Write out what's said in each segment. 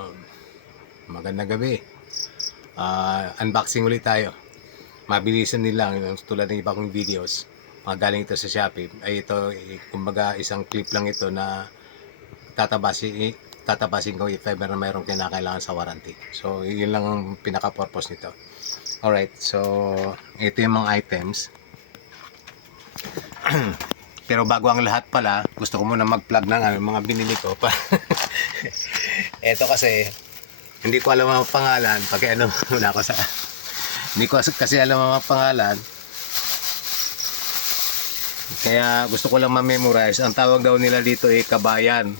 Um, Magandang gabi. Unboxing ulit tayo. Mabilisan din lang, tulad ng iba kong videos. Galing ito sa Shopee. Ay ito, kumbaga isang clip lang ito na tatabasin ko if ever na mayroong kinakailangan sa warranty. So, yun lang ang pinaka-purpose nito. Alright, so ito yung mga items. Pero bago ang lahat pala, gusto ko muna mag-plug ng mga binili ko pa. Ito kasi hindi ko alam ang pangalan, paki muna ako sa hindi ko kasi alam ang pangalan. Kaya gusto ko lang ma-memorize. Ang tawag daw nila dito ay kabayan.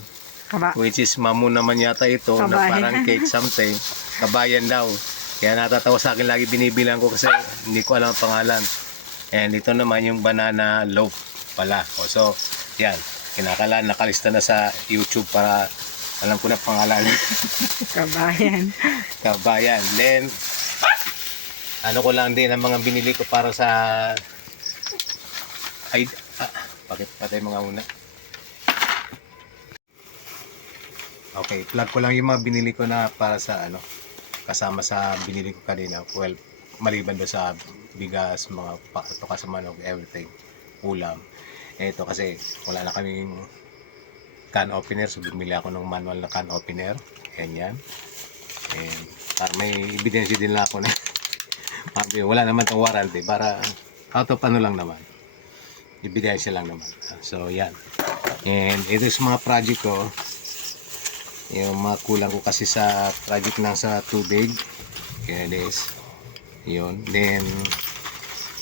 Which is mamu naman yata ito kabayan. Na parang cake something. Kabayan daw. Kaya natatawa sa akin lagi binibilang ko kasi hindi ko alam ang pangalan. And ito naman yung banana loaf pala. So, yan. Kinakalaan, nakalista na sa YouTube para alam ko na pangalan. Kabayan. Kabayan. Then, ano ko lang din ang mga binili ko para sa bakit patay mga una. Okay, plug ko lang yung mga binili ko na para sa kasama sa binili ko kanina. Well, maliban do sa bigas, mga patoka sa manok, everything, ulam. Ito kasi wala na kaming can opener, so bumili ako ng manual na can opener. Ganyan. And para may ebidensya din lang ako na wala naman itong warranty, para out of lang naman, ebidensya lang naman. So yan. And ito is mga project ko, yung mga kulang ko kasi sa project ng sa tubig. Kaya this yun. Then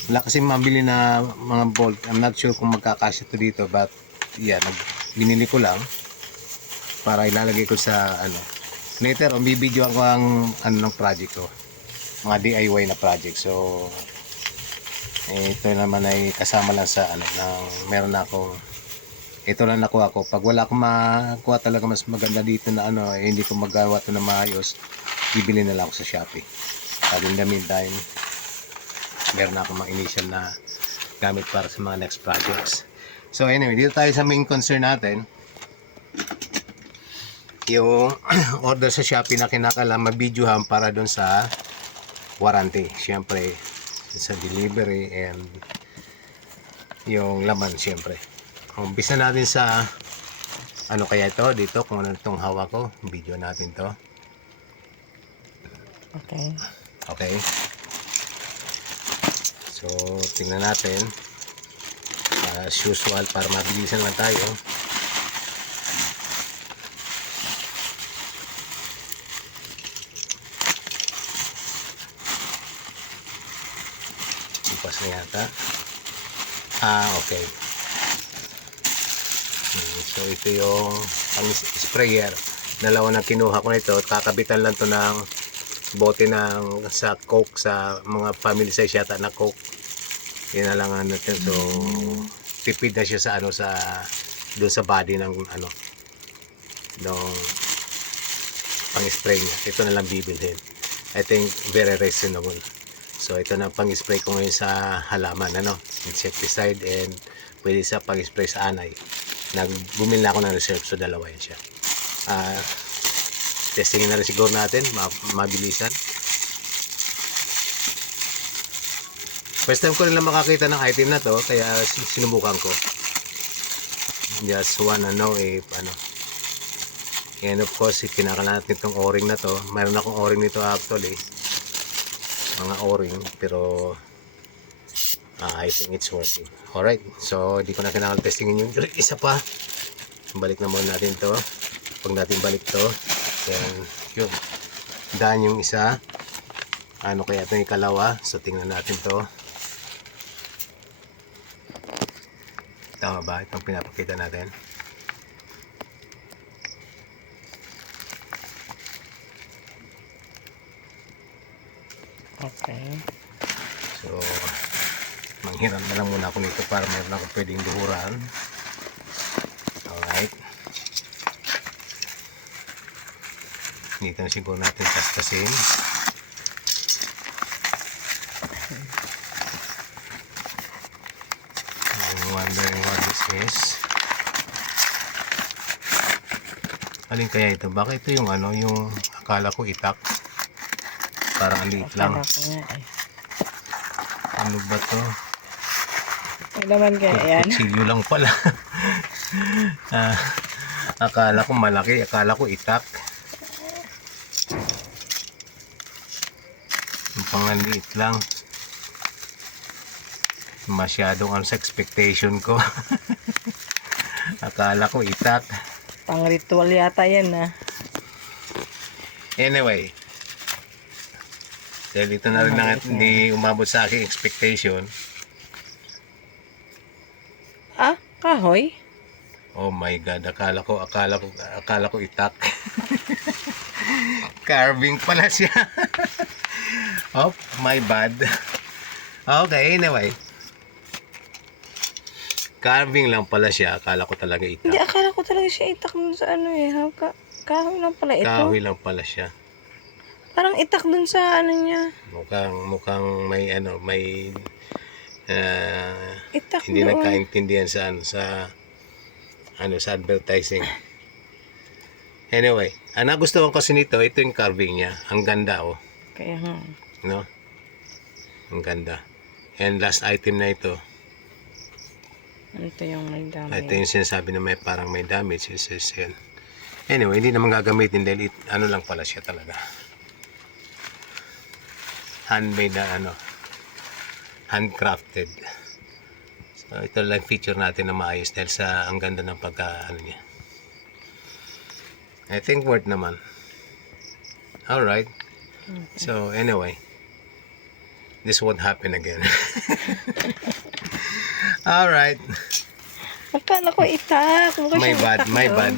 wala kasi mabili na mga bolt. I'm not sure kung magkakasya to dito, but yan, binili ko lang para ilalagay ko sa later on bibidyoan ko ang ng project ko, mga DIY na project. So ito naman ay kasama lang sa meron na akong ito lang nakuha ko. Pag wala akong makuha talaga mas maganda dito na hindi ko magawa ito na maayos, bibili na lang ako sa Shopee. But in the meantime, meron na akong mga initial na gamit para sa mga next projects. So anyway, dito tayo sa main concern natin. Yung order sa Shopee na kinakailangan mabidyohan para doon sa warranty. Siyempre, sa delivery and yung laman siyempre. Umpisa natin sa kaya ito dito, kung ano itong hawak ko. Video natin to. Okay. Okay. So, tingnan natin. As usual, para mabilisan lang tayo. Ipas na yata. Okay. So, ito yung sprayer. Dalawa na kinuha ko nito. Kakabitan lang to ng bote ng sa Coke, sa mga family size yata na Coke. Yan na lang natin. So, tipid na siya sa sa doon sa body ng ng pang-spray niya. Ito na lang bibilhin. I think very reasonable. So ito na pang-spray ko ngayon sa halaman, insecticide, and pwede sa pang-spray sa anay. Bumili na ako ng reserve, so dalawa yan siya. Testing na rin siguro natin, mabilisan. First time ko rin lang makakita ng item na to, kaya sinubukan ko. Just wanna know if and of course, kinakailangan natin itong o-ring na to. Mayroon akong o-ring nito actually, mga o-ring, pero I think it's working. Alright, so di ko na kailangan testingin yung isa pa. Balik na muna natin to. Pag natin balik to, then yun, daan yung isa. Kaya itong ikalawa, so tingnan natin to. Tama ba itong pinapakita natin? Okay. So, manghiram na lang muna ako nito para mayroon ako pwedeng duhuran. Alright. Dito na siguro natin tastasin. I'm wondering what this is. Alin kaya ito? Baka ito yung ano, yung akala ko itak. Parang ang liit lang. Akala ko nga eh. Ano ba to? Ano naman kaya yan? Kutsilyo lang pala. Ah, akala ko malaki, akala ko itak. Yung panganliit lang. Masyadong ano sa expectation ko. Akala ko itak. Pang ritual yata yan ah. Anyway. Dahil ito na rin na hindi umabot sa aking expectation. Ah, kahoy? Oh my God, akala ko itak. Carving pala siya. Oh, my bad. Okay, anyway. Carving lang pala siya, akala ko talaga Hindi, itak. akala ko talaga siya itak dun sa ano eh. Kahoy lang pala ito. Kahoy lang pala siya. Parang itak dun sa ano niya. Mukhang may ano, may Itak hindi doon. nagkaintindihan sa sa advertising. Anyway, ang nagustuhan ko kasi nito, ito yung carving niya. Ang ganda oh, Kaya nga. no? Ang ganda. And last item na ito, Ito yung may dami. ito yung sinasabi na may parang may damage. Yan. Anyway, hindi naman gagamitin dahil ano lang pala siya talaga. Handmade na ano, handcrafted. So ito lang feature natin na maayos dahil sa ang ganda ng pagka ano niya. I think worth naman. Alright. So anyway, this won't happen again. Alright. Akala ko itak. Mukha My siyang bad, itak my doon. bad.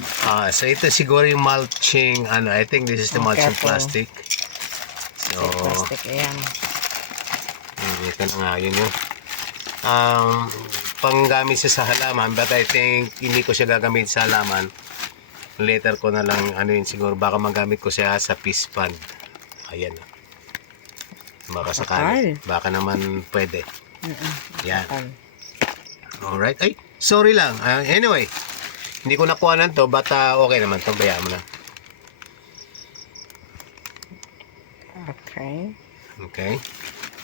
So ito siguro yung mulching, ano, I think this is the mulching Careful. plastic. So, Plastic, ayan. ito na nga, yun yung panggamit siya sa halaman, but I think hindi ko siya gagamit sa halaman. Later ko na lang, ano yun siguro, baka magamit ko siya sa fish pond. Ayan. Baka sakali. Baka naman pwede. Yan. Bakal. Alright. Ay, sorry lang. Anyway, hindi ko nakuha na to, but okay naman to. Bayaan mo na. Okay. Okay.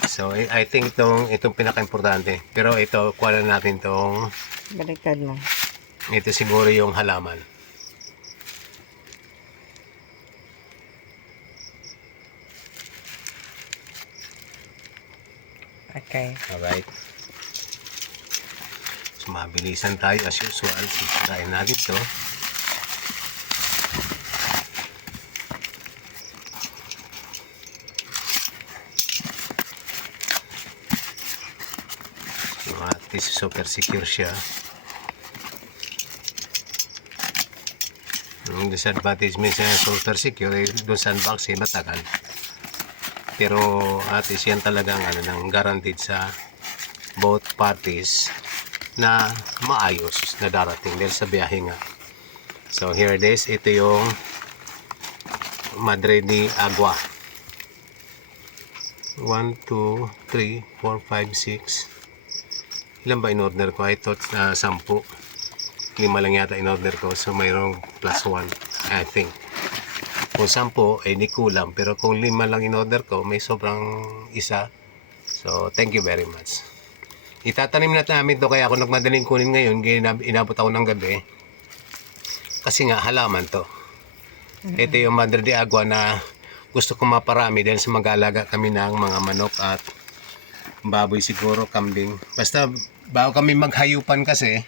So, I think itong pinaka-importante. Pero ito, kuha na natin itong, Baliktad mo. ito siguro yung halaman. Okay. Alright. So, mabilisan tayo as usual. Sisirain natin ito. So, at least super secure siya. Ang disadvantage minsan super secure, doon sa unboxing matagal. Pero at least yan talagang ano, nang guaranteed sa both parties na maayos na darating dahil sa biyahe nga. So here it is. Ito yung Madre de Agua. 1, 2, 3, 4, 5, 6. Ilan ba in-order ko? I thought 10. 5 lang yata in-order ko. So mayroong plus 1, I think. Kung 10, eh di kulang. Pero kung 5 lang in-order ko, may sobrang isa. So, thank you very much. Itatanim na namin to kaya ako nagmadaling kunin ngayon. Inabot ako ng gabi. Kasi nga, halaman to. Ito yung Madre de Agua na gusto kong maparami dahil sa mag-alaga kami ng mga manok at baboy siguro, kambing. Basta, bago kami maghayupan kasi,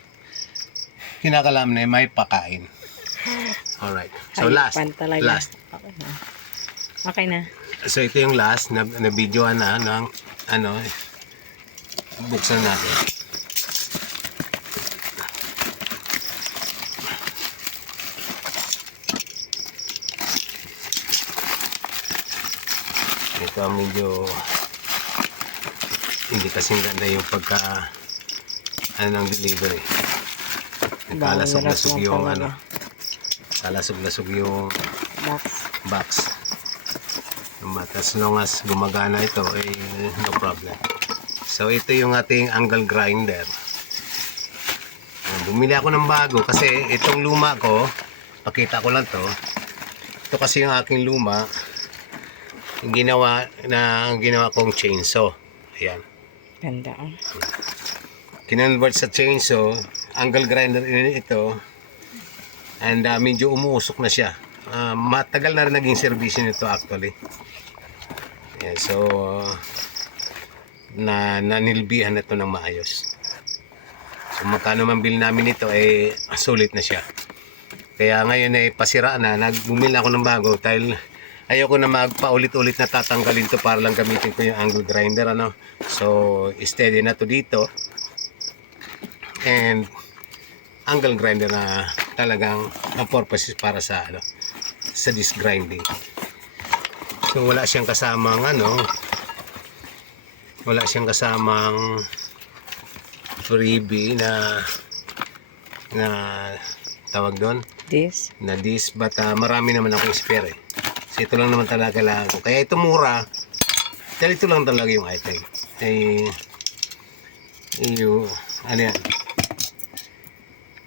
kinakalam na may pakain. Alright. So Hayupan talaga. last. Okay na. Okay na. So ito yung last na videoan na ng ano, buksan natin. Ito ang medyo hindi kasing ganda yung pagka ano ng delivery. Nagkalasog-lasog yung ano. Kalasog-lasog yung Box. box. But as long as gumagana ito, eh, no problem. So ito yung ating angle grinder. Bumili ako ng bago kasi itong luma ko pakita ko lang to. Ito kasi yung aking luma. Yung ginawa kong chainsaw. Ayan. Ganda. Kinonvert sa chainsaw. Angle grinder ito. And medyo umuusok na siya. Matagal na rin naging servisyo nito actually. Ayan, so nanilbihan na ito ng maayos. So magkano man bill namin ito sulit na siya. Kaya ngayon pasira na, bumili ako ng bago dahil ayoko na magpaulit-ulit na tatanggalin to para lang gamitin ko yung angle grinder ano. So steady na to dito. And angle grinder na talagang ang purpose is para sa sa disc grinding. So wala siyang kasamang freebie na tawag doon This. na disc, but marami naman akong spare so ito lang naman talaga kailangan ko, kaya ito mura dahil ito lang talaga yung item ano yan.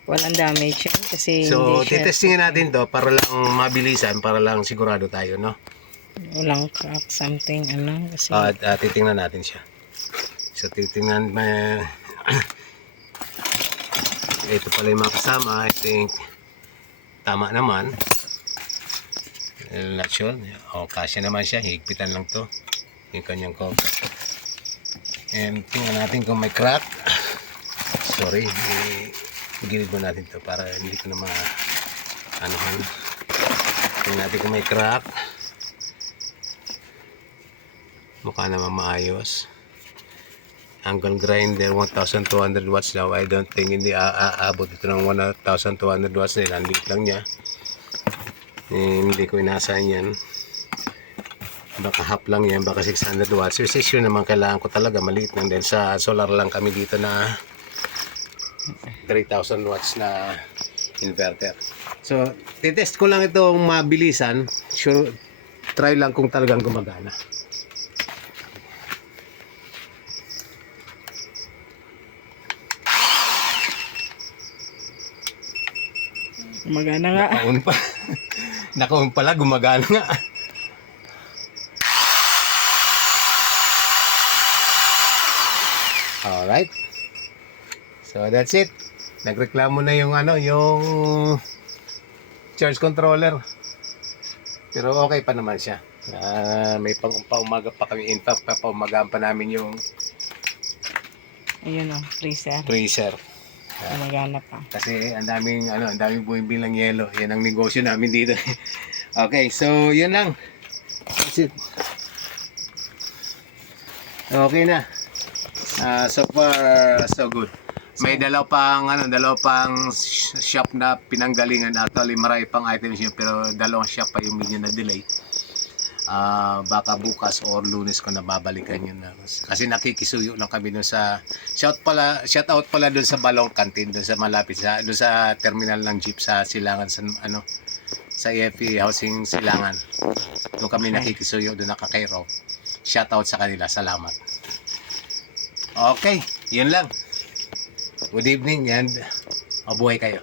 Walang damage yan kasi So hindi siya, titestingin natin to para lang mabilisan, para lang sigurado tayo, no? walang crack something kasi At titingnan natin siya. So titingnan ito pala yung mga kasama. I think tama naman. Not sure. Kasya naman siya. Higpitan lang to yung kanyang cover. And tingnan natin kung may crack. Sorry, gilid mo natin to para hindi ko na tingnan natin kung may crack. Mukha naman maayos. Angle grinder 1200 watts daw. I don't think hindi aabot ito ng 1200 watts nila. Ang liit lang niya. Hindi ko inasahan yan. Baka half lang yan. Baka 600 watts. So sure naman kailangan ko talaga maliit lang. Dahil sa solar lang kami dito na 3000 watts na inverter. So titest ko lang itong mabilisan. Sure, try lang kung talagang gumagana. gumagana nga. Nakaon pala, gumagana nga. Alright. So that's it. Nagreklamo na yung yung charge controller. Pero okay pa naman siya. May paumaga pa kami. In fact, paumagaan pa namin yung Ayun freezer. freezer. Gumagana pa. Kasi ang daming bumibilang yelo. Yan ang negosyo namin dito. Okay, so yun lang. That's it. Okay na. So far so good. May dalaw pang shop na pinanggalingan. Actually marami pang items yun, pero dalawang shop pa yung medyo na delay. Baka bukas or Lunes ko na babalikan yun kasi nakikisuyo lang kami dun sa shout out pala dun sa Balong Canteen, dun sa malapit dun sa terminal ng jeep sa Silangan sa EFE Housing Silangan. Doon kami nakikisuyo, dun nakakairo. Shout out sa kanila, salamat. Okay, yun lang. Good evening and mabuhay kayo.